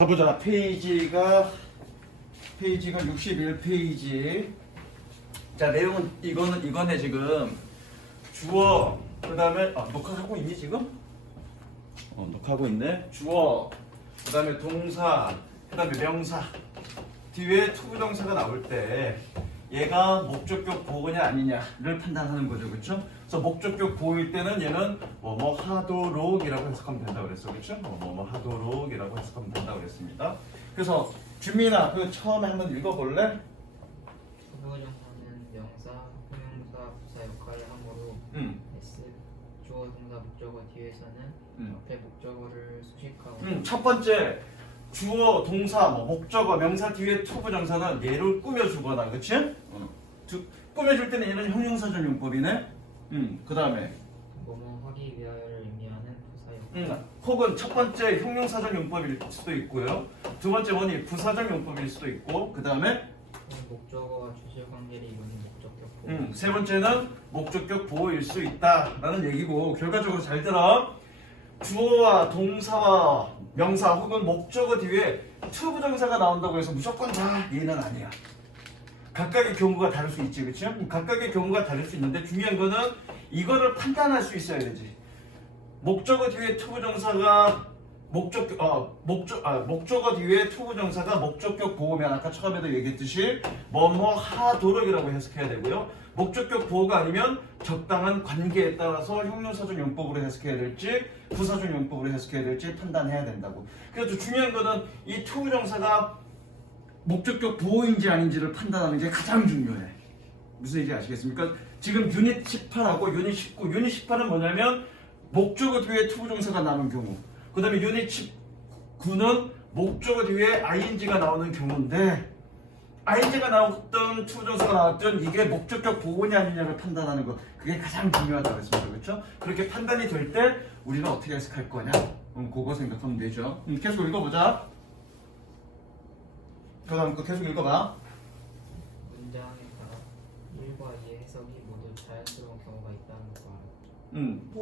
가보자. 페이지가 61페이지. 자, 내용은 이거네. 지금 주어, 그 다음에 녹화하고 있니 지금? 녹화하고 있네. 주어, 그 다음에 동사, 그 다음에 명사 뒤에 투부정사가 나올 때 얘가 목적격 보호냐 아니냐를 판단하는 거죠. 그렇죠? 그래서 목적격 보호일 때는 얘는 뭐뭐 하도록이라고 해석하면 된다고 그랬어. 그렇죠? 뭐뭐 하도록이라고 해석하면 된다고 그랬습니다. 그래서 준민아, 그 처음에 한번 읽어볼래? 투부정사는 명사, 형용사, 부사 역할을 하므로 S, 주어, 동사, 목적어 뒤에서는 앞에 목적어를 수식하고 첫 번째 주어, 동사, 목적어, 명사 뒤에 투부정사는 얘를 꾸며주거나, 그치? 꾸며줄 때는 얘는 형용사적 용법이네. 그 다음에 뭐뭐 하기 위하여를 의미하는 부사 역할 혹은 첫 번째 형용사적 용법일 수도 있고요. 두 번째 원이 부사적 용법일 수도 있고, 그 다음에 목적어와 주제 관계를 이루는 목적격 보호 세 번째는 목적격 보호일 수 있다라는 얘기고, 결과적으로 잘 들어. 주어와 동사와 명사 혹은 목적어 뒤에 투부정사가 나온다고 해서 무조건 다 얘는 아니야. 각각의 경우가 다를 수 있지, 그렇죠? 각각의 경우가 다를 수 있는데 중요한 거는 이거를 판단할 수 있어야 되지. 목적어 뒤에 투부정사가 목적어 뒤에 투부정사가 목적격 보호면 아까 처음에도 얘기했듯이 뭐뭐 하도록이라고 해석해야 되고요. 목적격 보호가 아니면 적당한 관계에 따라서 형용사적 용법으로 해석해야 될지 부사적 용법으로 해석해야 될지 판단해야 된다고. 그래서 중요한 거는 이 투부정사가 목적격 보호인지 아닌지를 판단하는 게 가장 중요해. 무슨 얘기인지 아시겠습니까? 지금 유닛 18하고 유닛 19, 유닛 18은 뭐냐면 목적어 뒤에 투부정사가 나오는 경우, 그 다음에 유닛 19는 목적어 뒤에 ing가 나오는 경우인데, ing가 나왔던 투부정사가 나왔던 이게 목적격 보호냐 아니냐를 판단하는 것, 그게 가장 중요하다고 했습니다. 그렇죠? 그렇게 판단이 될 때 우리는 어떻게 해석할 거냐, 그거 생각하면 되죠. 계속 읽어보자. 그 다음 거 계속 읽어봐. 문장에 따라 1과 2의 해석이 모두 자연스러운 경우가 있다는 거.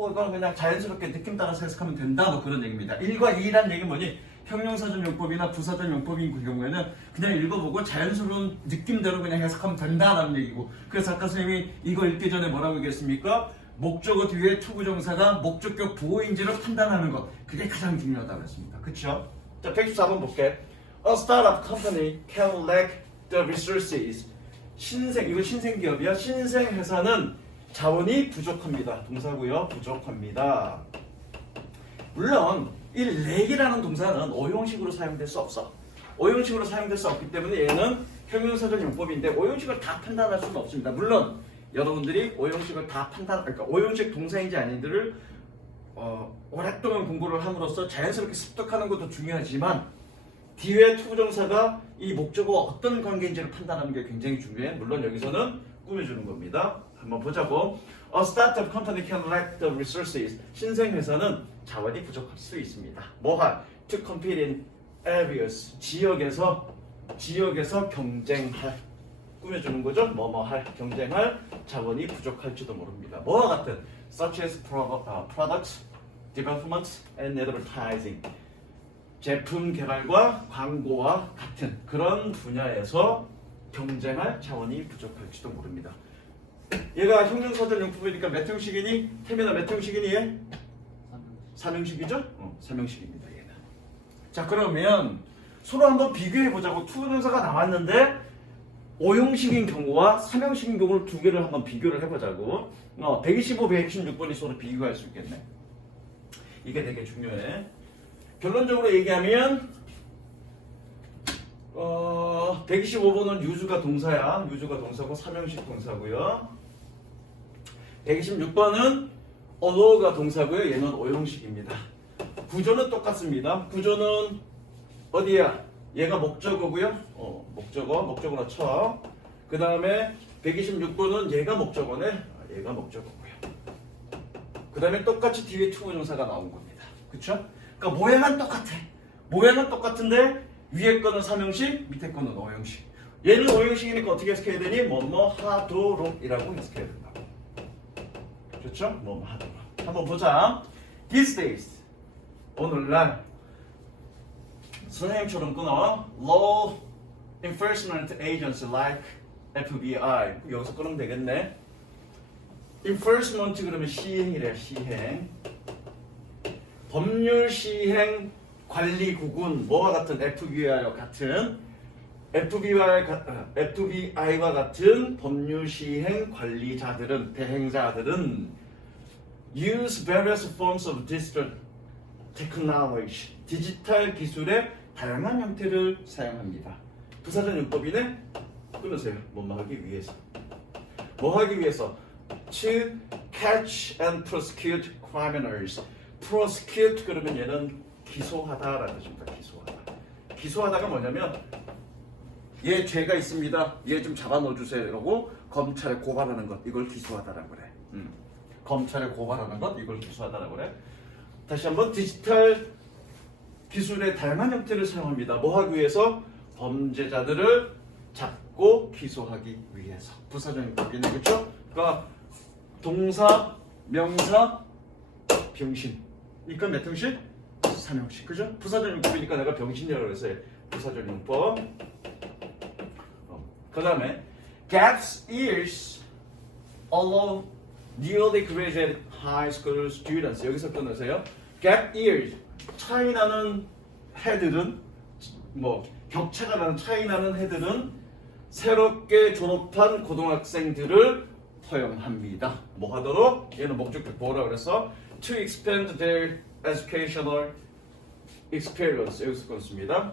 이건 그냥 자연스럽게 느낌 따라서 해석하면 된다, 뭐 그런 얘기입니다. 1과 2라는 얘기는 뭐니? 형용사적 용법이나 부사적 용법인 그 경우에는 그냥 읽어보고 자연스러운 느낌대로 그냥 해석하면 된다라는 얘기고, 그래서 아까 선생님이 이거 읽기 전에 뭐라고 얘기했습니까? 목적어 뒤에 투부정사가 목적격 보호인지를 판단하는 것, 그게 가장 중요하다고 했습니다. 그쵸? 자, 114번 볼게. A startup company can lack the resources. 이거 신생기업이야. 신생회사는 자원이 부족합니다. 동사고요. 부족합니다. 물론 이 lack이라는 동사는 오형식으로 사용될 수 없어. 오형식으로 사용될 수 없기 때문에 얘는 형용사적 용법인데 오형식을 다 판단할 수는 없습니다. 물론 여러분들이 오형식을 다 그러니까 오형식 동사인지 아닌지를 오랫동안 공부를 함으로써 자연스럽게 습득하는 것도 중요하지만 뒤에 투부정사가 이 목적어와 어떤 관계인지를 판단하는 게 굉장히 중요해. 물론 여기서는 꾸며주는 겁니다. 한번 보자고. A startup company can lack the resources. 신생회사는 자원이 부족할 수 있습니다. 뭐할? To compete in areas. 지역에서 경쟁할. 꾸며주는 거죠. 뭐할 경쟁할 자원이 부족할지도 모릅니다. 뭐와 같은 such as products, development and advertising. 제품 개발과 광고와 같은 그런 분야에서 경쟁할 자원이 부족할지도 모릅니다. 얘가 형용사적 용법이니까 몇 형식이니? 태민아 몇 형식이니 얘? 3형식이죠? 3형식입니다 얘는. 자, 그러면 서로 한번 비교해보자고. 투부정사가 나왔는데 5형식인 경우와 3형식인 경우를 두 개를 한번 비교를 해보자고. 125, 116번이 서로 비교할 수 있겠네. 이게 되게 중요해. 결론적으로 얘기하면 125번은 유주가 동사야. 유주가 동사고 3형식 동사고요. 126번은 allow가 동사고요. 얘는 5형식입니다. 구조는 똑같습니다. 구조는 어디야? 얘가 목적어고요. 목적어로 쳐. 그 다음에 126번은 얘가 목적어네. 얘가 목적어고요. 그 다음에 똑같이 뒤에 투부정사가 나온 겁니다. 그쵸? 그러니까 모양은 똑같아. 모양은 똑같은데 위에 거는 3형식, 밑에 거는 5형식. 얘는 5형식이니까 어떻게 해석해야 되니? 뭐뭐 하도록이라고 해석해야 된다고. 그렇죠? 뭐뭐 하도록. 한번 보자. These days. 오늘날 선생님처럼 끊어. Law enforcement agency like FBI. 여기서 끊으면 되겠네. enforcement 그러면 시행이래. 시행. 법률 시행 관리국은 뭐와 같은 FBI와 같은 FBI와 같은 법률 시행 관리자들은 대행자들은 use various forms of digital technology 디지털 기술의 다양한 형태를 사용합니다. 부사전 용법이네. 끊으세요. 뭐뭐 하기 위해서. 뭐 하기 위해서? To catch and prosecute criminals. prosecute 그러면 얘는 기소하다라는 뜻입니다. 기소하다. 기소하다가 뭐냐면 얘 죄가 있습니다. 얘 좀 잡아 넣어주세요. 이러고 검찰에 고발하는 것 이걸 기소하다라고 그래. 검찰에 고발하는 것 이걸 기소하다라고 그래. 다시 한번 디지털 기술의 다양한 형태를 사용합니다. 뭐 하기 위해서? 범죄자들을 잡고 기소하기 위해서. 부사적인 법이네, 그렇죠? 그러니까 동사, 명사, 병신. 그러니까 몇 형식? 3형식. 그죠? 부사적인 법이니까 내가 병신이라고 그랬어요. 부사적인 용법. 그 다음에 gaps years allow newly graduated high school students. 여기서 끊으세요. gap years. 차이 나는 해들은 뭐 격차가 나는 차이 나는 해들은 새롭게 졸업한 고등학생들을 허용합니다. 뭐 하도록? 얘는 목적격 뭐라 그랬어? To expand their educational experience. 여기서 끊습니다.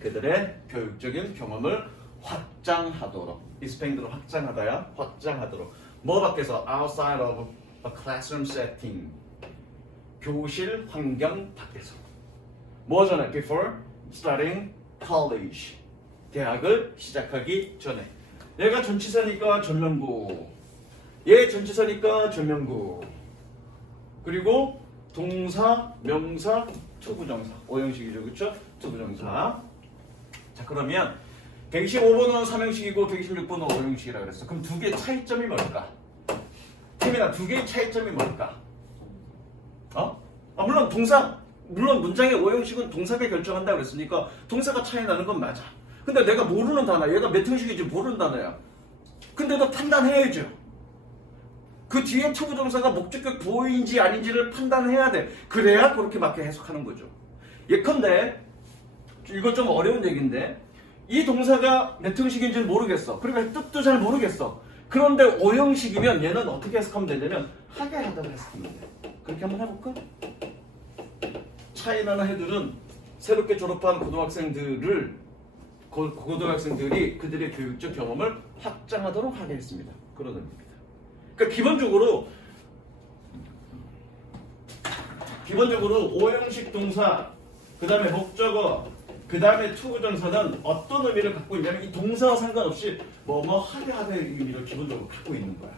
그들의 교육적인 경험을 확장하도록. expand로 확장하다야. 확장하도록. 뭐 밖에서? outside of a classroom setting. 교실 환경 밖에서. 뭐 전에? before starting college. 대학을 시작하기 전에. 얘가 전치사니까 전면부. 얘 전치사니까 전면부. 그리고 동사, 명사, 투부정사. 5형식이죠. 그렇죠? 투부정사. 자, 그러면 125번은 3형식이고 126번은 5형식이라 그랬어. 그럼 두 개의 차이점이 뭘까? 태민아, 두 개의 차이점이 뭘까? 물론 동사, 물론 문장의 5형식은 동사가 결정한다고 그랬으니까 동사가 차이 나는 건 맞아. 근데 내가 모르는 단어, 얘가 몇 형식인지 모르는 단어야. 근데 너 판단해야죠. 그 뒤에 투부정사가 목적격 보호인지 아닌지를 판단해야 돼. 그래야 그렇게 맞게 해석하는 거죠. 예컨대, 이거 좀 어려운 얘기인데, 이 동사가 몇 형식인지는 모르겠어. 그러니까 뜻도 잘 모르겠어. 그런데 5형식이면 얘는 어떻게 해석하면 되냐면 하게 하다고 해석하면 돼. 그렇게 한번 해볼까? 차이 나는 해들은 새롭게 졸업한 고등학생들이 그들의 교육적 경험을 확장하도록 하게 했습니다. 그런 의미입니다. 그러니까 기본적으로 5형식 동사, 그 다음에 목적어, 그 다음에 투부정사는 어떤 의미를 갖고 있냐면 이 동사와 상관없이 뭐뭐 하게 하는 의미를 기본적으로 갖고 있는 거야.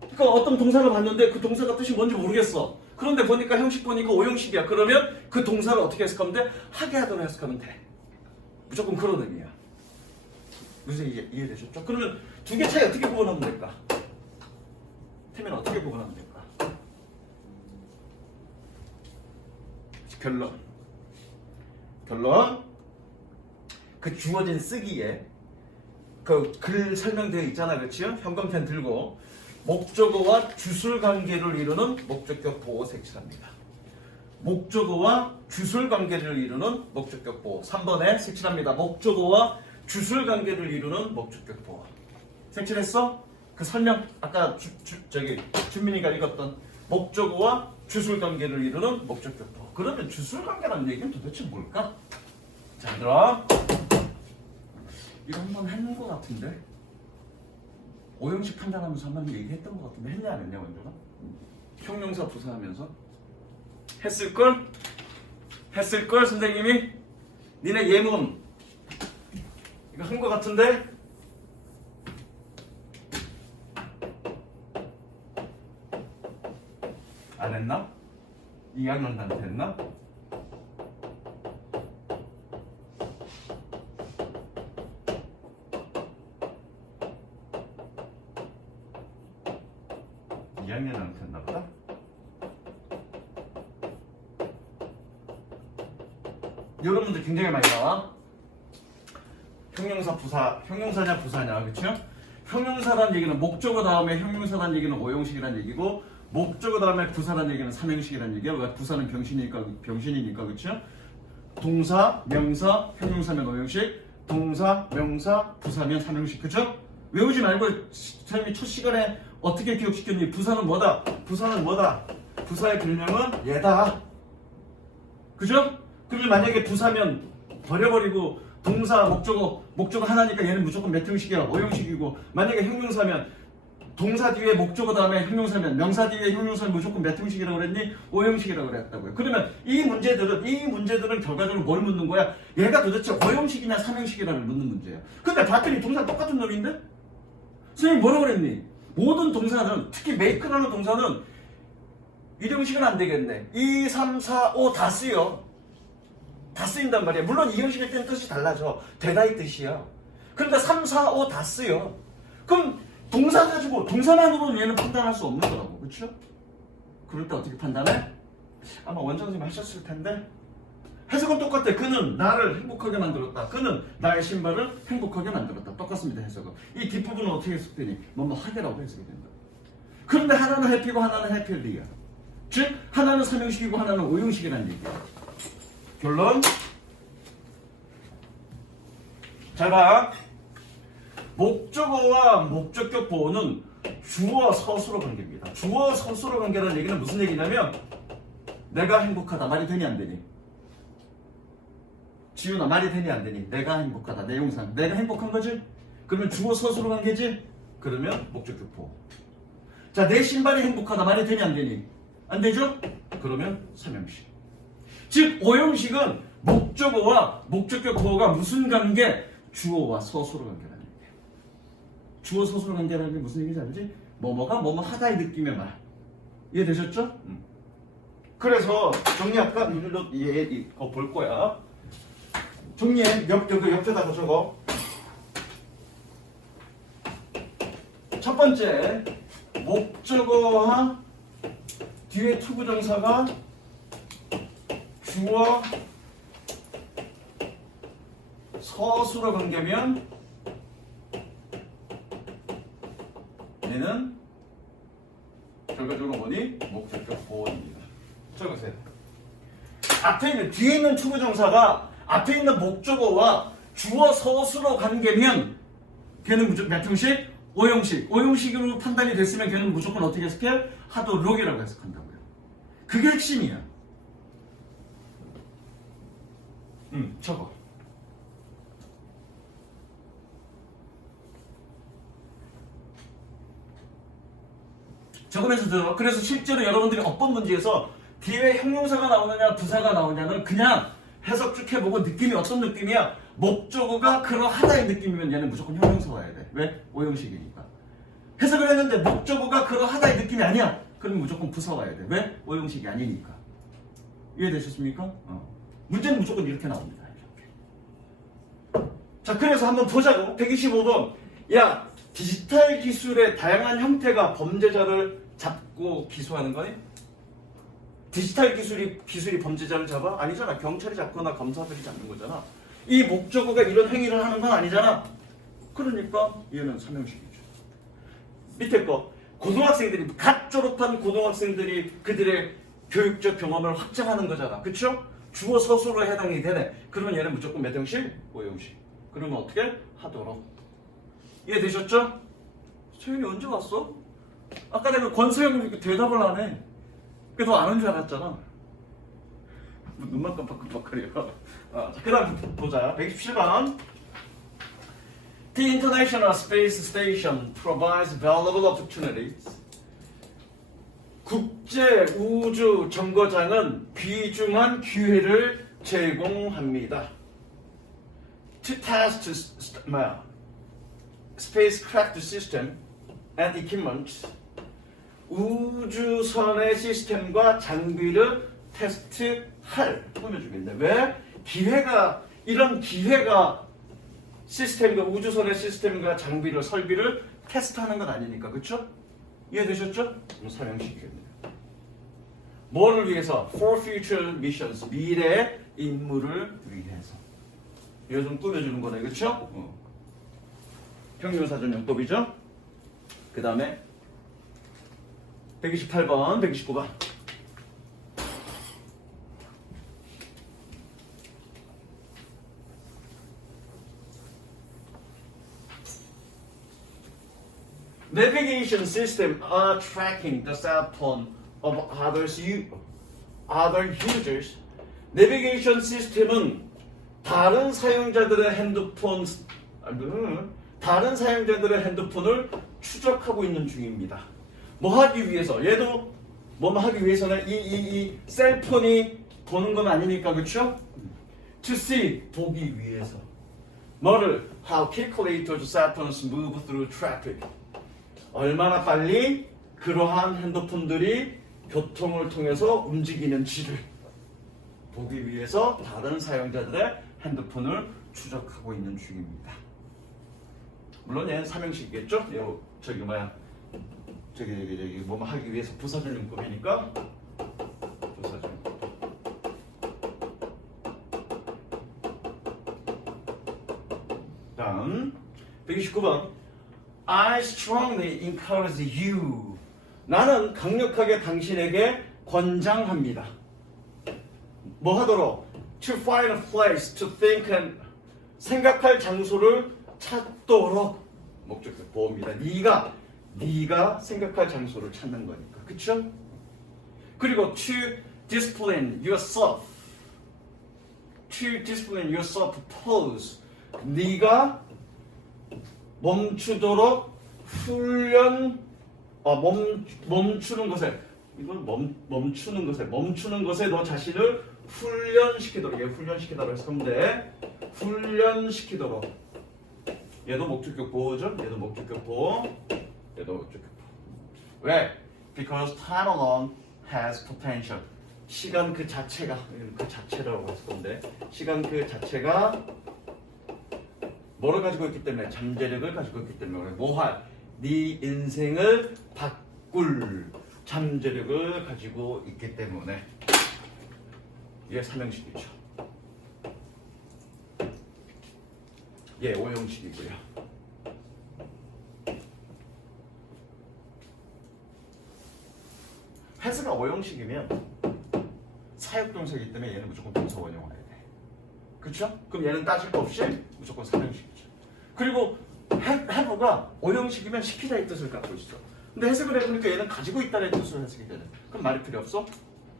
그러니까 어떤 동사를 봤는데 그 동사가 뜻이 뭔지 모르겠어. 그런데 보니까 형식 보니까 5형식이야. 그러면 그 동사를 어떻게 해석하면 돼? 하게 하도록 해석하면 돼. 무조건 그런 의미야. 무슨 이해되셨죠? 그러면 두 개 차이 어떻게 구분하면 될까? 태민 어떻게 구분하면 될까? 결론. 그 주어진 쓰기에 그 글 설명되어 있잖아, 그렇지요? 형광펜 들고 목적어와 주술 관계를 이루는 목적격 보호 색칠합니다. 목적어와 주술 관계를 이루는 목적격 보호. 3번에 색칠합니다. 목적어와 주술 관계를 이루는 목적격 보호. 색칠했어? 그 설명 아까 준민이가 읽었던 목적어와 주술 관계를 이루는 목적격 보호. 그러면 주술 관계라는 얘기는 도대체 뭘까? 자, 얘들아, 이거 한번 했는 것 같은데 5형식 판단하면서 한번 얘기했던 것 같은데 했냐 안 했냐 원조가? 형용사 부사하면서 했을걸 선생님이 니네 예문 이거 한 것 같은데 안 했나? 2학년한테 했나? 했나 보다. 여러분들 굉장히 많이 나와. 형용사 부사, 형용사냐 부사냐, 그렇죠? 형용사란 얘기는 목적어 다음에 형용사란 얘기는 오형식이란 얘기고 목적어 다음에 부사란 얘기는 삼형식이란 얘기야. 왜? 부사는 병신이니까 그렇죠? 동사, 명사, 형용사면 오형식, 동사, 명사, 부사면 삼형식, 그렇죠? 외우지 말고 선생님이 첫 시간에 어떻게 기억시켰니? 부사는 뭐다? 부사는 뭐다? 부사의 별명은 얘다. 그죠? 그러면 만약에 부사면 버려버리고 동사, 목적어 하나니까 얘는 무조건 몇 형식이야? 오형식이고 만약에 형용사면 동사 뒤에 목적어 다음에 형용사면 명사 뒤에 형용사면 무조건 몇 형식이라고 그랬니? 오형식이라고 그랬다고요. 그러면 이 문제들은 결과적으로 뭘 묻는 거야? 얘가 도대체 오형식이냐 삼형식이냐를 묻는 문제야. 근데 봤더니 동사 똑같은 놈인데? 선생님 뭐라고 그랬니? 모든 동사는 특히 make라는 동사는 일형식은 안 되겠네. 2, 3, 4, 5 다 쓰여. 다 쓰인단 말이야. 물론 이 형식일 때는 뜻이 달라져. 되다 이 뜻이야. 그러니까 3, 4, 5 다 쓰여. 그럼 동사 가지고 동사만으로는 얘는 판단할 수 없는 거라고. 그렇죠? 그럴 때 어떻게 판단해? 아마 원장 선생님 하셨을 텐데 해석은 똑같아. 그는 나를 행복하게 만들었다. 그는 나의 신발을 행복하게 만들었다. 똑같습니다. 해석은. 이 뒷부분은 어떻게 해석되니? 뭐뭐 하게라고 해석이 된다. 그런데 하나는 해피고 하나는 해필리야. 즉 하나는 삼형식이고 하나는 오형식이라는 얘기야. 결론. 잘 봐. 목적어와 목적격 보호는 주어 서술어 관계입니다. 주어 서술어 관계라는 얘기는 무슨 얘기냐면 내가 행복하다. 말이 되니 안 되니? 지훈아 말이 되니 안 되니? 내가 행복하다. 내용상 내가 행복한 거지? 그러면 주어 서술어 관계지? 그러면 목적격 보호. 자, 내 신발이 행복하다. 말이 되니 안 되니? 안 되죠? 그러면 삼형식. 즉 오형식은 목적어와 목적격 보호가 무슨 관계? 주어와 서술어 관계라는 얘기예요. 주어 서술어 관계라는 게 무슨 얘기인지 알지? 뭐뭐가 뭐뭐 하다의 느낌의 말. 이해되셨죠? 그래서 정리할까? 이거 볼 거야. 정리해. 옆에다가 적어. 첫 번째, 목적어와 뒤에 투부정사가 주어 서술어 관계면 얘는 결과적으로 뭐니? 목적격 보호입니다. 적으세요. 앞에 있는 뒤에 있는 투부정사가 앞에 있는 목적어와 주어 서술어 관계면 걔는 무조건 몇 형식? 오형식. 오형식으로 판단이 됐으면 걔는 무조건 어떻게 해석해? 하도록이라고 해석한다고요. 그게 핵심이야. 적어. 적으면서 들어. 그래서 실제로 여러분들이 어떤 문제에서 뒤에 형용사가 나오느냐 부사가 나오냐는 그냥 해석 쭉 해보고 느낌이 어떤 느낌이야? 목적어가 그러하다의 느낌이면 얘는 무조건 형용사 와야 돼. 왜? 오형식이니까. 해석을 했는데 목적어가 그러하다의 느낌이 아니야. 그러면 무조건 부사 와야 돼. 왜? 오형식이 아니니까. 이해되셨습니까? 문제는 무조건 이렇게 나옵니다. 이렇게. 자, 그래서 한번 보자고. 125번. 야, 디지털 기술의 다양한 형태가 범죄자를 잡고 기소하는 거니? 디지털 기술이 범죄자를 잡아? 아니잖아. 경찰이 잡거나 검사들이 잡는 거잖아. 이 목적어가 이런 행위를 하는 건 아니잖아. 그러니까 얘는 삼형식이죠. 밑에 거. 고등학생들이 갓 졸업한 고등학생들이 그들의 교육적 경험을 확장하는 거잖아. 그쵸? 주어 서술로 해당이 되네. 그러면 얘는 무조건 몇 형식? 오형식. 그러면 어떻게? 하도록. 이해되셨죠? 소연이 언제 왔어? 아까 내가 권서영이 대답을 안 해. 그래서 안 온 줄 알았잖아. 눈만 깜빡깜빡거려. 자, 그 다음 보자. 127번. The International Space Station provides valuable opportunities. 국제 우주 정거장은 귀중한 기회를 제공합니다. To test spacecraft system and equipment. 우주선의 시스템과 장비를 테스트할 꾸며주겠네. 왜? 이런 기회가 시스템과 우주선의 시스템과 장비를 설비를 테스트하는 건 아니니까. 그쵸? 이해되셨죠? 삼형식이겠네요. 뭐를 위해서? For future missions. 미래의 인물을 위해서. 이거 좀 꾸며주는 거네, 그쵸? 평균사전 용법이죠? 그 다음에 128번, 129번. Navigation system are tracking the cell phone of other users. 내비게이션 시스템은 다른 사용자들의 핸드폰을 추적하고 있는 중입니다. 뭐 하기 위해서? 얘도 뭐 하기 위해서는 이 셀폰이 보는 건 아니니까, 그렇죠? To see, 보기 위해서. 뭐를? How quickly those cell phones move through traffic. 얼마나 빨리 그러한 핸드폰들이 교통을 통해서 움직이는지를 보기 위해서 다른 사용자들의 핸드폰을 추적하고 있는 중입니다. 물론 얘는 삼형식이겠죠? 저기 뭐 하기 위해서 부사절 용법이니까 부사절. 다음 129번. I strongly encourage you. 나는 강력하게 당신에게 권장합니다. 뭐 하도록? To find a place to think and 생각할 장소를 찾도록. 목적격 보호입니다. 네가 생각할 장소를 찾는 거니까, 그쵸? 그리고 to discipline yourself. To discipline yourself pose. 네가 멈추도록 멈추는 것에 멈추는 것에 너 자신을 훈련시키도록. 얘 훈련시키도록 했으면 돼. 훈련시키도록. 얘도 목적격 보호죠. 얘도 목적격 보호. 왜? Because time alone has potential. 시간 그 자체라고 했을 건데, 시간 그 자체가 뭐를 가지고 있기 때문에? 잠재력을 가지고 있기 때문에. 뭐할? 네 인생을 바꿀 잠재력을 가지고 있기 때문에. 이게 삼형식이죠. 예, 오형식이고요. 해스가 오형식이면 사역동사이기 때문에 얘는 무조건 동사 원형 와야 돼. 그쵸? 그럼 얘는 따질 거 없이 무조건 삼형식이죠. 그리고 have가 오형식이면 시키다의 뜻을 갖고 있어. 근데 해석을 해보니까 얘는 가지고 있다는 뜻으로 해석이 되네. 그럼 말이 필요 없어?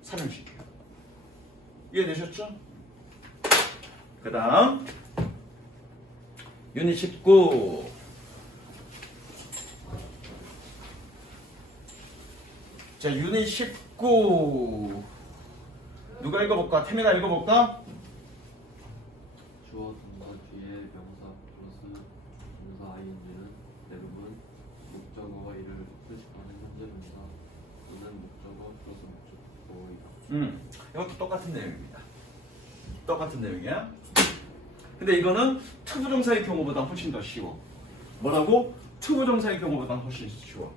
삼형식이에요. 이해되셨죠? 그 다음 유닛 19. 자, 유닛 19 누가 읽어볼까? 태민아 읽어볼까? 주어 동사 뒤에 명사 플러스 동사 ing는 대부분 목적어와 이를 표시하는 현재 동사 또는 목적어 플러스 목적어이다. 이것도 똑같은 내용입니다. 똑같은 내용이야. 근데 이거는 투부정사의 경우보다 훨씬 더 쉬워. 뭐라고? 투부정사의 경우보다 훨씬 쉬워.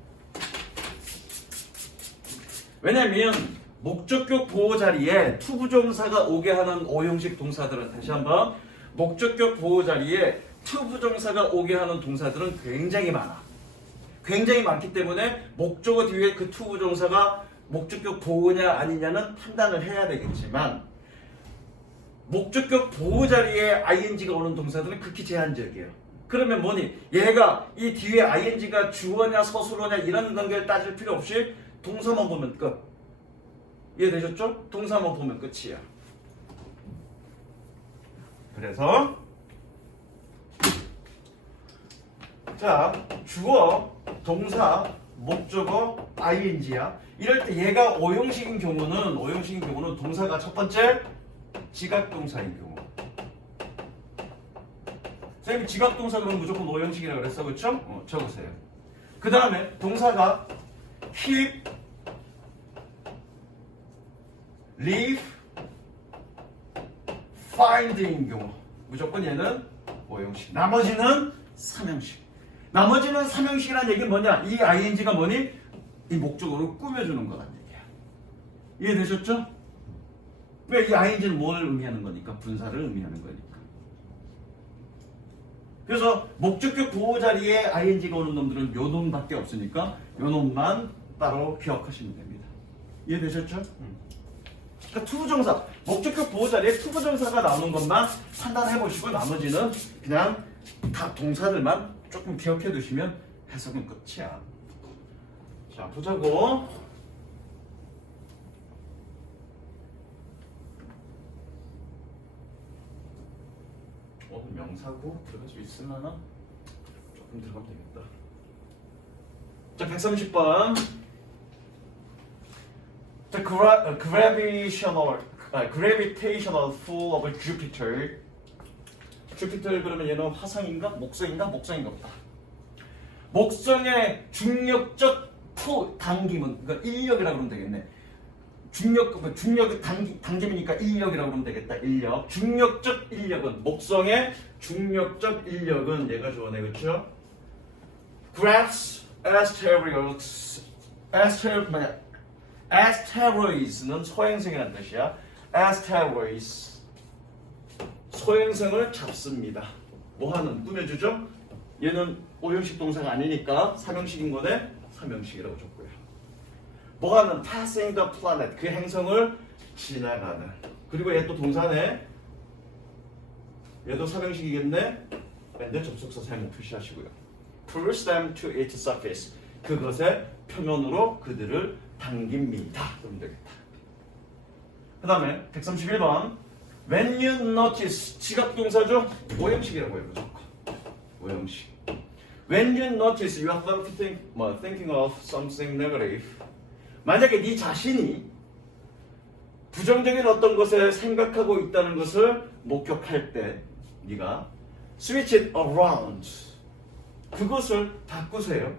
왜냐면 목적격 보호 자리에 투부정사가 오게 하는 오형식 동사들은, 다시 한번, 목적격 보호 자리에 투부정사가 오게 하는 동사들은 굉장히 많아. 굉장히 많기 때문에 목적어 뒤에 그 투부정사가 목적격 보호냐 아니냐는 판단을 해야 되겠지만, 목적격 보호 자리에 ing가 오는 동사들은 극히 제한적이에요. 그러면 뭐니? 얘가 이 뒤에 ing가 주어냐 서술어냐 이런 관계를 따질 필요 없이 동사만 보면 끝. 이해되셨죠? 동사만 보면 끝이야. 그래서 자, 주어, 동사, 목적어, ing야. 이럴 때 얘가 오형식인 경우는 동사가 첫 번째 지각동사인 경우. 선생님 지각동사 그러면 무조건 오형식이라고 그랬어, 그쵸? 적으세요. 그 다음에 동사가 keep, leave, find인 경우 무조건 얘는 오형식. 나머지는 삼형식. 나머지는 삼형식이라는 얘기는 뭐냐? 이 ing가 뭐니? 이 목적어를 꾸며주는 거란 얘기야. 이해되셨죠? 왜 이 ing는 뭘 의미하는 거니까? 분사를 의미하는 거니까. 그래서 목적격 보호 자리에 ing가 오는 놈들은 요 놈밖에 없으니까 요 놈만 따로 기억하시면 됩니다. 이해되셨죠? 그러니까 투부정사, 목적격 보호 자리에 투부정사가 나오는 것만 판단해 보시고 나머지는 그냥 다 동사들만 조금 기억해 두시면 해석은 끝이야. 자, 보자고. 명사구 들어갈 수 있으려나? 조금 들어가면 되겠다. 자, 130번. The gravitational pull of Jupiter. 주피터 그러면 얘는 화성인가? 목성인가? 목성인가 보다. 목성의 중력적 당김은 그러니까 인력이라고 그러면 되겠네. 중력 당김이니까 인력이라고 그러면 되겠다. 인력. 중력적 인력은 목성의 중력적 인력은 얘가 좋아하네, 그렇죠? Graphs, asteroids는 소행성이라는 뜻이야. asteroids 소행성을 잡습니다. 뭐하는 꾸며주죠? 얘는 오형식 동사가 아니니까 삼형식인 거네. 삼형식이라고 줬고요. 뭐하는 passing the planet 그 행성을 지나가는. 그리고 얘 또 동사네. 얘도 삼형식이겠네. 근데 접속사 사용 표시하시고요. Push them to its surface 그것의 표면으로 그들을 당깁니다. 그러면 되겠다. 그 다음에 131번 When you notice 지각동사죠? 오형식이라고 해요. 무조건 오형식. When you notice you are thinking of something negative 만약에 네 자신이 부정적인 어떤 것에 생각하고 있다는 것을 목격할 때 네가 switch it around 그것을 바꾸세요.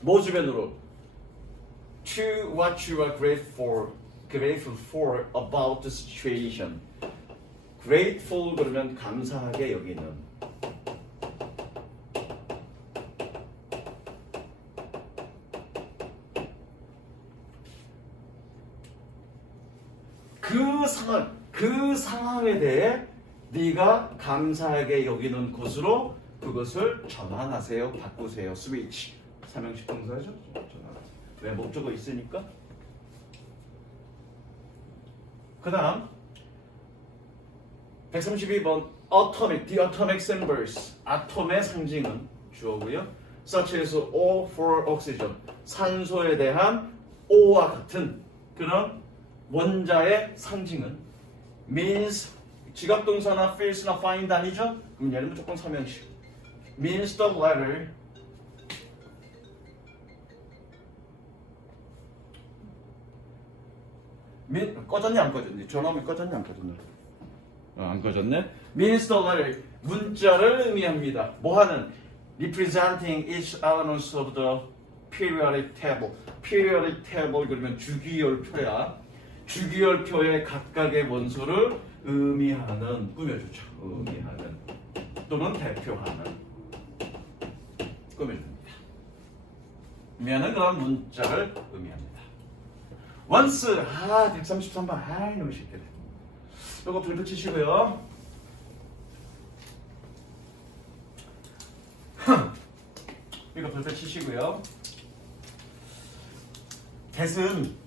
뭐 주변으로 to what you are grateful for about the situation. grateful 그러면 감사하게 여기는. 그 상황에 대해 네가 감사하게 여기는 것으로 그것을 전환하세요. 바꾸세요. switch. 삼형식 동사죠? 전환하세요. 왜? 목적어 있으니까. 그 다음 132번 atomic, the atomic symbols 아톰의 상징은 주어고요. such as O for oxygen 산소에 대한 O와 같은 그런 원자의 상징은 means 지각동사나 feels나 find 아니죠? 그럼 얘는 무조건 삼형식 means the letter 꺼졌니 안 꺼졌니? 전화오면 꺼졌니 안 꺼졌니? 안 꺼졌네. means the letter 문자를 의미합니다. 뭐하는 representing each element of the periodic table. periodic table 그러면 주기열표야. 주기열표의 각각의 원소를 의미하는 꾸며주죠. 의미하는 또는 대표하는 꾸며줍니다. 의미하는 그런 문자를 의미합니다. once 133번 이놈의 새끼들 이거 불 붙이시고요. 이거 불 붙이시고요. that은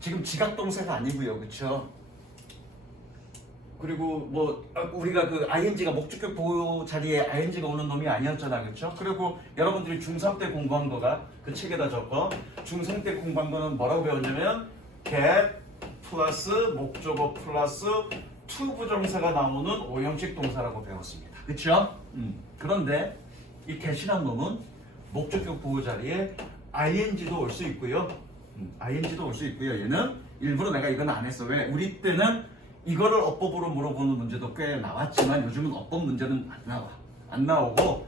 지금 지각동사가 아니고요, 그렇죠? 그리고 뭐 우리가 그 ing가 목적격 보호 자리에 ing가 오는 놈이 아니었잖아, 그렇죠? 그리고 여러분들이 중3 때 공부한 거가 그 책에다 적어. 중3 때 공부한 거는 뭐라고 배웠냐면 get 플러스 목적어 플러스 투부정사가 나오는 오형식 동사라고 배웠습니다, 그렇죠? 그런데 이 get이란 놈은 목적격 보호 자리에 ing도 올 수 있고요. ing도 올 수 있고요. 얘는 일부러 내가 이건 안 했어. 왜? 우리 때는 이거를 어법으로 물어보는 문제도 꽤 나왔지만 요즘은 어법 문제는 안 나와. 안 나오고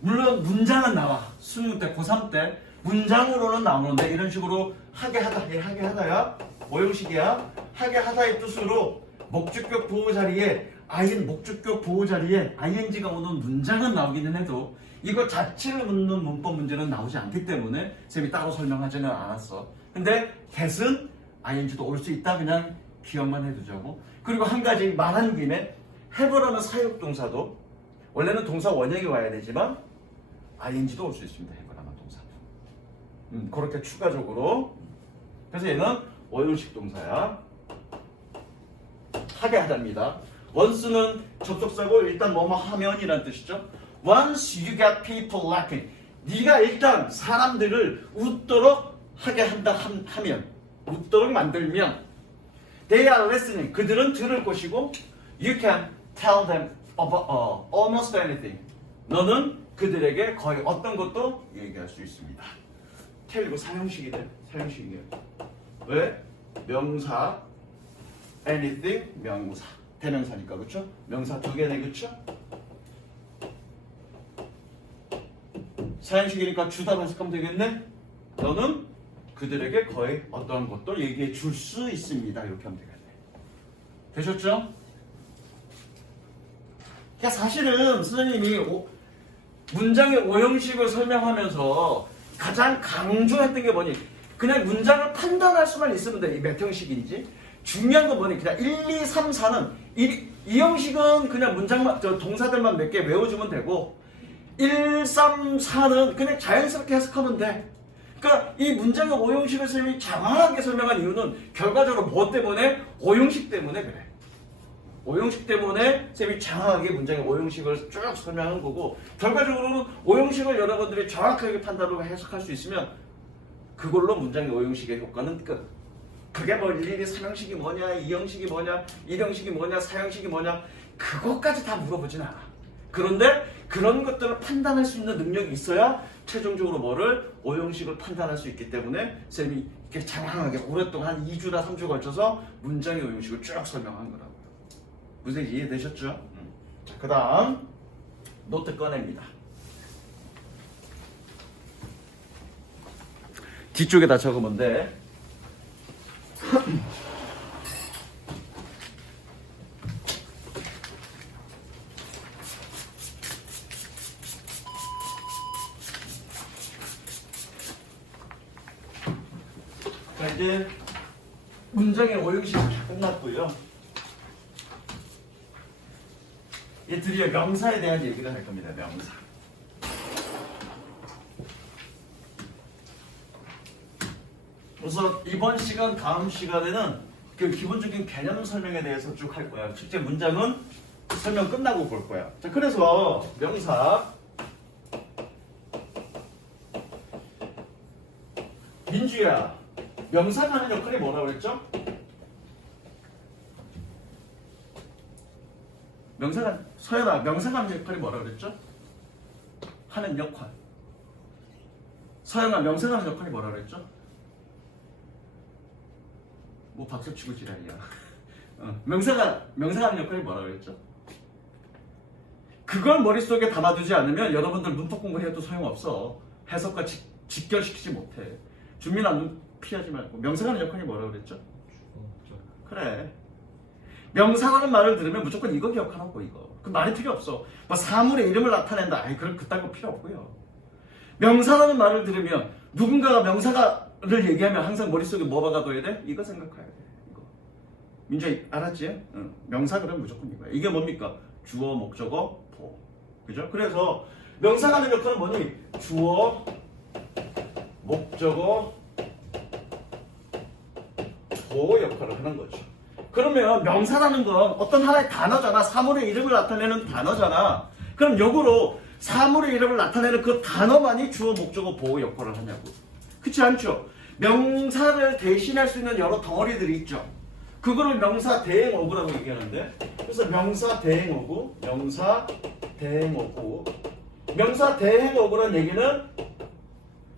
물론 문장은 나와. 수능 때, 고3 때 문장으로는 나오는데 이런 식으로 하게 하다야 오형식이야. 하게 하다의 뜻으로 목적격 보호 자리에 목적격 보호 자리에 ing가 오는 문장은 나오기는 해도 이거 자체를 묻는 문법 문제는 나오지 않기 때문에 쌤이 따로 설명하지는 않았어. 근데 that은 ing도 올 수 있다. 그냥 기억만 해두자고. 그리고 한 가지 말한 김에 have라는 사역동사도 원래는 동사 원형이 와야 되지만 ing도 올 수 있습니다. have라는 동사도. 그렇게 추가적으로. 그래서 얘는 오형식 동사야. 하게 하답니다. once는 접속사고 일단 뭐뭐 하면이란 뜻이죠. Once you get people laughing. 네가 일단 사람들을 웃도록 하게 한다 하면, 웃도록 만들면 they are listening. 그들은 들을 것이고 you can tell them about almost anything. 너는 그들에게 거의 어떤 것도 얘기할 수 있습니다. tell 이거 사형식이래. 사형식이에요. 왜? 명사 anything 명사 대명사니까 그렇죠? 명사 두 개네 그렇죠? 사형식이니까 주다로 해석하면 되겠네. 너는 그들에게 거의 어떠한 것도 얘기해 줄 수 있습니다. 이렇게 하면 되겠네. 되셨죠? 그러니까 사실은 선생님이 문장의 오형식을 설명하면서 가장 강조했던 게 뭐니? 그냥 문장을 판단할 수만 있으면 돼. 이 몇 형식인지. 중요한 건 뭐니? 그냥 1, 2, 3, 4는 이 형식은 그냥 문장만 동사들만 몇 개 외워주면 되고 1, 3, 4는 그냥 자연스럽게 해석하면 돼. 그러니까 이 문장의 오형식을 선생님이 장황하게 설명한 이유는 결과적으로 뭐 때문에? 오형식 때문에 그래. 오형식 때문에 선생님이 장황하게 문장의 오형식을 쭉 설명한 거고 결과적으로는 오형식을 여러분들이 정확하게 판단하고 해석할 수 있으면 그걸로 문장의 오형식의 효과는 끝. 그게 뭐 일일이 3형식이 뭐냐, 2형식이 뭐냐, 1형식이 뭐냐, 4형식이 뭐냐 그것까지 다 물어보진 않아. 그런데 그런 것들을 판단할 수 있는 능력이 있어야 최종적으로 뭐를 오형식을 판단할 수 있기 때문에 쌤이 이렇게 장황하게 오랫동안 한 2주나 3주 걸쳐서 문장의 오형식을 쭉 설명한 거라고요. 무슨 이해되셨죠? 자, 그 다음 노트 꺼냅니다. 뒤쪽에다 적으면 돼. 자, 이제 문장의 오형식이 끝났고요. 이제 드디어 명사에 대한 얘기를 할 겁니다. 명사. 그래서 이번 시간, 다음 시간에는 그 기본적인 개념 설명에 대해서 쭉 할 거야. 실제 문장은 설명 끝나고 볼 거야. 자, 그래서 명사. 민주야, 명사가 하는 역할이 뭐라고 그랬죠? 서연아, 명사가 하는 역할이 뭐라고 그랬죠? 하는 역할. 서연아, 명사가 하는 역할이 뭐라고 그랬죠? 뭐 박수 치고 지랄이야. 명사가 하는 역할이 뭐라고 그랬죠? 그걸 머릿속에 담아두지 않으면 여러분들 문법 공부해도 소용없어. 해석과 직결시키지 못해. 준민아, 눈 피하지 말고. 명사가 하는 역할이 뭐라고 그랬죠? 그래. 명사라는 말을 들으면 무조건 이거 기억하라고. 이거. 그 말이 필요 없어. 뭐 사물의 이름을 나타낸다. 아이, 그딴 거 필요 없고요. 명사라는 말을 들으면 누군가가 명사를 얘기하면 항상 머릿속에 뭐 박아둬야 돼? 이거 생각해야 돼. 이거. 민주야, 알았지? 응. 명사 그러면 무조건 이거야. 이게 뭡니까? 주어, 목적어, 보. 그죠? 그래서 명사가 하는 역할은 뭐니? 주어, 목적어, 보 역할을 하는 거죠. 그러면 명사라는 건 어떤 하나의 단어잖아. 사물의 이름을 나타내는 단어잖아. 그럼 역으로 사물의 이름을 나타내는 그 단어만이 주어, 목적어, 보호 역할을 하냐고. 그렇지 않죠? 명사를 대신할 수 있는 여러 덩어리들이 있죠. 그거를 명사 대행어구라고 얘기하는데, 그래서 명사 대행어구, 명사 대행어구. 명사 대행어구란 얘기는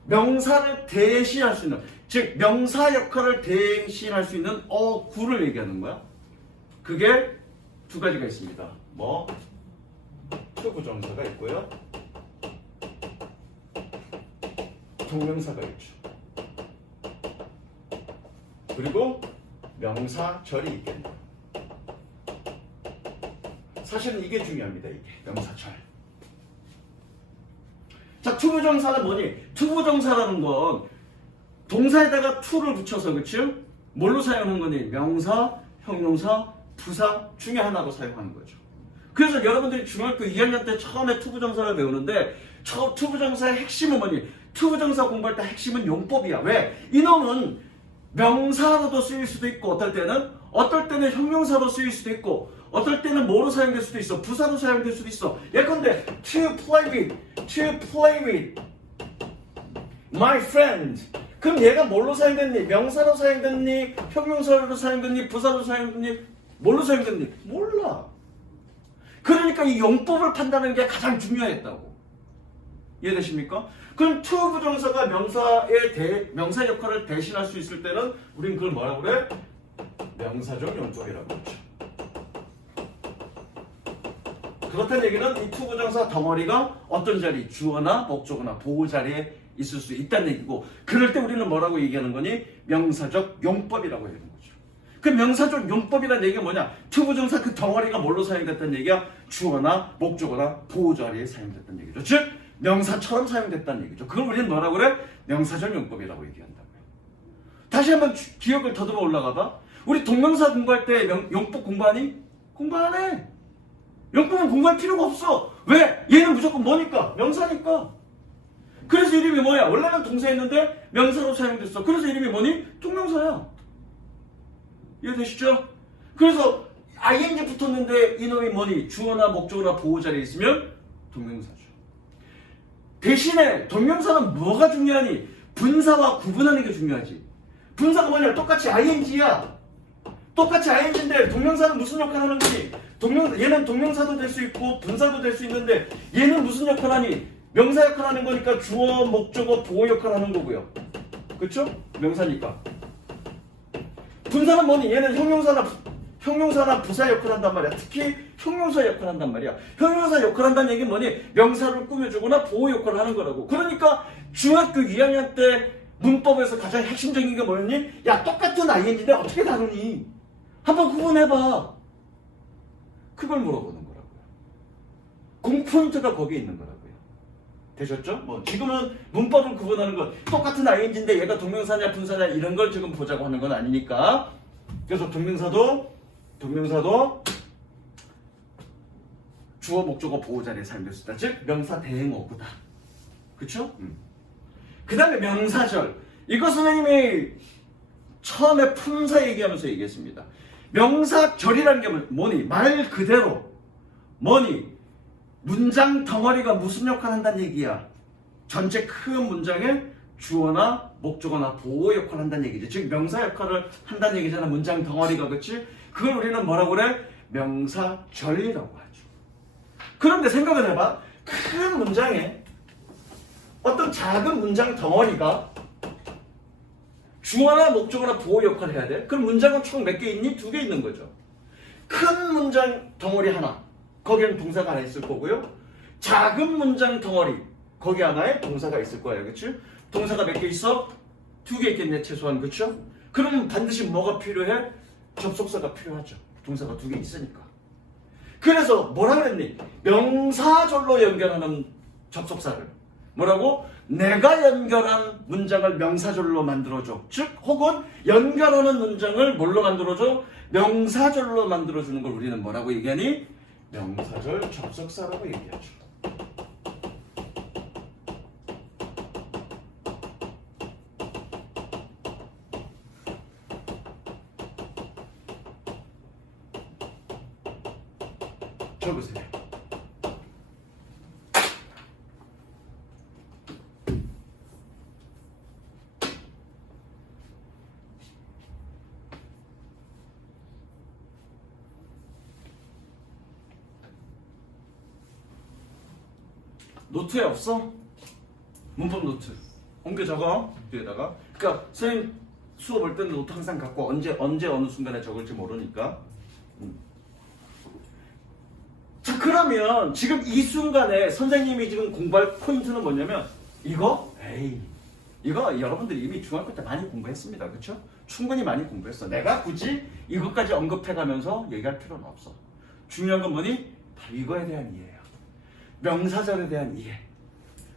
명사를 대신할 수 있는, 즉 명사 역할을 대신할 수 있는 어구를 얘기하는 거야. 그게 두 가지가 있습니다. 뭐 투부정사가 있고요, 동명사가 있죠. 그리고 명사절이 있겠네요. 사실은 이게 중요합니다. 이게 명사절. 자, 투부정사는 뭐니? 투부정사라는 건 동사에다가 to를 붙여서, 그치? 뭘로 사용하는 거니? 명사 형용사, 부사 중에 하나로 사용하는 거죠. 그래서 여러분들이 중학교 2학년 때 처음에 투부정사를 배우는데 투부정사의 핵심은 뭐니? 투부정사 공부할 때 핵심은 용법이야. 왜? 이놈은 명사로도 쓰일 수도 있고 어떨 때는 형용사로 쓰일 수도 있고 어떨 때는 뭐로 사용될 수도 있어? 부사로 사용될 수도 있어. 예컨대 to play with my friend. 그럼 얘가 뭘로 사용됐니? 명사로 사용됐니? 형용사로 사용됐니? 부사로 사용됐니? 뭘로 사용됐니? 몰라. 그러니까 이 용법을 판단하는 게 가장 중요했다고. 이해되십니까? 그럼 to 부정사가 명사 역할을 대신할 수 있을 때는 우린 그걸 뭐라고 그래? 명사적 용법이라고 그러죠. 그렇다는 얘기는 이 to 부정사 덩어리가 어떤 자리, 주어나 목적어나 보호 자리에 있을 수 있다는 얘기고, 그럴 때 우리는 뭐라고 얘기하는 거니? 명사적 용법이라고 얘기하는 거죠. 그 명사적 용법이라는 얘기가 뭐냐? to 부정사 그 덩어리가 뭘로 사용됐다는 얘기야? 주어나 목적어나 보호 자리에 사용됐다는 얘기죠. 즉 명사처럼 사용됐다는 얘기죠. 그걸 우리는 뭐라고 그래? 명사적 용법이라고 얘기한다고요. 다시 한번 기억을 더듬어 올라가봐. 우리 동명사 공부할 때 용법 공부하니? 공부 안 해. 용법은 공부할 필요가 없어. 왜? 얘는 무조건 뭐니까? 명사니까. 그래서 이름이 뭐야? 원래는 동사였는데 명사로 사용됐어. 그래서 이름이 뭐니? 동명사야. 이해되시죠? 그래서 ing 붙었는데 이놈이 뭐니? 주어나 목적어나 보호 자리에 있으면 동명사죠. 대신에 동명사는 뭐가 중요하니? 분사와 구분하는 게 중요하지. 분사가 뭐냐? 똑같이 ing야. 똑같이 ing인데 동명사는 무슨 역할을 하는 거니? 얘는 동명사도 될 수 있고 분사도 될 수 있는데 얘는 무슨 역할을 하니? 명사 역할을 하는 거니까 주어, 목적어, 보호 역할을 하는 거고요. 그렇죠? 명사니까. 분사는 뭐니? 얘는 형용사나 부사 역할을 한단 말이야. 특히 형용사 역할을 한단 말이야. 형용사 역할을 한다는 얘기는 뭐니? 명사를 꾸며주거나 보호 역할을 하는 거라고. 그러니까 중학교 2학년 때 문법에서 가장 핵심적인 게 뭐였니? 야, 똑같은 ing인데 어떻게 다루니? 한번 구분해봐. 그걸 물어보는 거라고요. 공포인트가 거기에 있는 거라고요. 되셨죠? 뭐 지금은 문법을 구분하는 건 똑같은 ing인데 얘가 동명사냐 분사냐 이런 걸 지금 보자고 하는 건 아니니까. 그래서 동명사도 주어, 목적어, 보호 자리에 사용될 수 있다. 즉 명사 대행 어구다. 그쵸? 그 다음에 명사절. 이거 선생님이 처음에 품사 얘기하면서 얘기했습니다. 명사절이라는 게 뭐니? 말 그대로 뭐니? 문장 덩어리가 무슨 역할을 한다는 얘기야? 전체 큰 문장에 주어나 목적어나 보호 역할을 한다는 얘기지. 즉 명사 역할을 한다는 얘기잖아. 문장 덩어리가. 그렇지? 그걸 우리는 뭐라고 그래? 명사절이라고 하죠. 그런데 생각을 해봐. 큰 문장에 어떤 작은 문장 덩어리가 주어나 목적어나 보호 역할을 해야 돼. 그럼 문장은 총 몇 개 있니? 2개 있는 거죠. 큰 문장 덩어리 하나, 거기에는 동사가 하나 있을 거고요. 작은 문장 덩어리, 거기 하나에 동사가 있을 거예요. 그렇죠? 동사가 몇 개 있어? 2개 있겠네, 최소한. 그렇죠? 그러면 반드시 뭐가 필요해? 접속사가 필요하죠. 동사가 2개 있으니까. 그래서 뭐라 그랬니? 명사절로 연결하는 접속사를 뭐라고? 내가 연결한 문장을 명사절로 만들어줘. 즉 혹은 연결하는 문장을 뭘로 만들어줘? 명사절로 만들어주는 걸 우리는 뭐라고 얘기하니? 명사절 접속사라고 얘기하죠. 적으세요. 노트에 없어? 문법 노트. 옮겨 적어. 뒤에다가. 그러니까 선생님 수업 올 때는 노트 항상 갖고 언제 어느 순간에 적을지 모르니까. 자, 그러면 지금 이 순간에 선생님이 지금 공부할 포인트는 뭐냐면 이거 여러분들이 이미 중학교 때 많이 공부했습니다. 그렇죠? 충분히 많이 공부했어. 내가 굳이 이것까지 언급해가면서 얘기할 필요는 없어. 중요한 건 뭐니? 바로 이거에 대한 이해예요. 명사절에 대한 이해.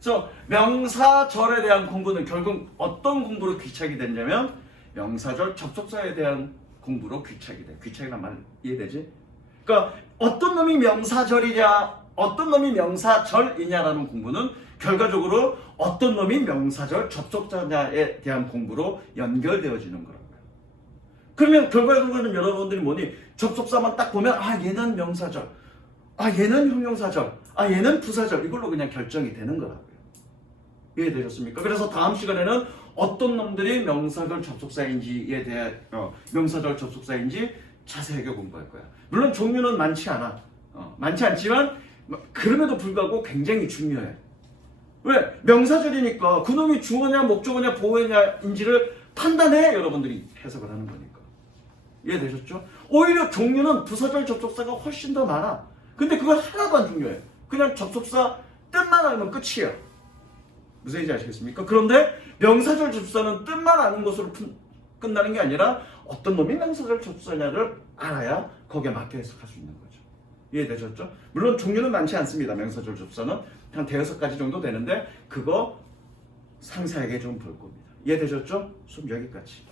그래서 명사절에 대한 공부는 결국 어떤 공부로 귀착이 됐냐면 명사절 접속사에 대한 공부로 귀착이 돼. 귀착이란 말 이해되지? 그러니까 어떤 놈이 명사절이냐, 어떤 놈이 명사절이냐라는 공부는 결과적으로 어떤 놈이 명사절 접속자냐에 대한 공부로 연결되어지는 거라고요. 그러면 결과적으로는 여러분들이 뭐니? 접속사만 딱 보면 아 얘는 명사절, 아 얘는 형용사절, 아 얘는 부사절 이걸로 그냥 결정이 되는 거라고요. 이해되셨습니까? 그래서 다음 시간에는 어떤 놈들이 명사절 접속사인지에 대해 명사절 접속사인지 자세하게 공부할 거야. 물론 종류는 많지 않아. 많지 않지만 그럼에도 불구하고 굉장히 중요해. 왜? 명사절이니까 그놈이 주어냐 목적어냐 보어냐인지를 판단해 여러분들이 해석을 하는 거니까. 이해되셨죠? 오히려 종류는 부사절 접속사가 훨씬 더 많아. 근데 그걸 하나도 안 중요해. 그냥 접속사 뜻만 알면 끝이야. 무슨 얘기인지 아시겠습니까? 그런데 명사절 접속사는 뜻만 아는 것으로 끝나는 게 아니라 어떤 놈이 명사절 접속사냐를 알아야 거기에 맞게 해석할 수 있는 거죠. 이해되셨죠? 물론 종류는 많지 않습니다. 명사절 접속사는 한 5가지 정도 되는데 그거 상세하게 좀 볼 겁니다. 이해되셨죠? 수업 여기까지.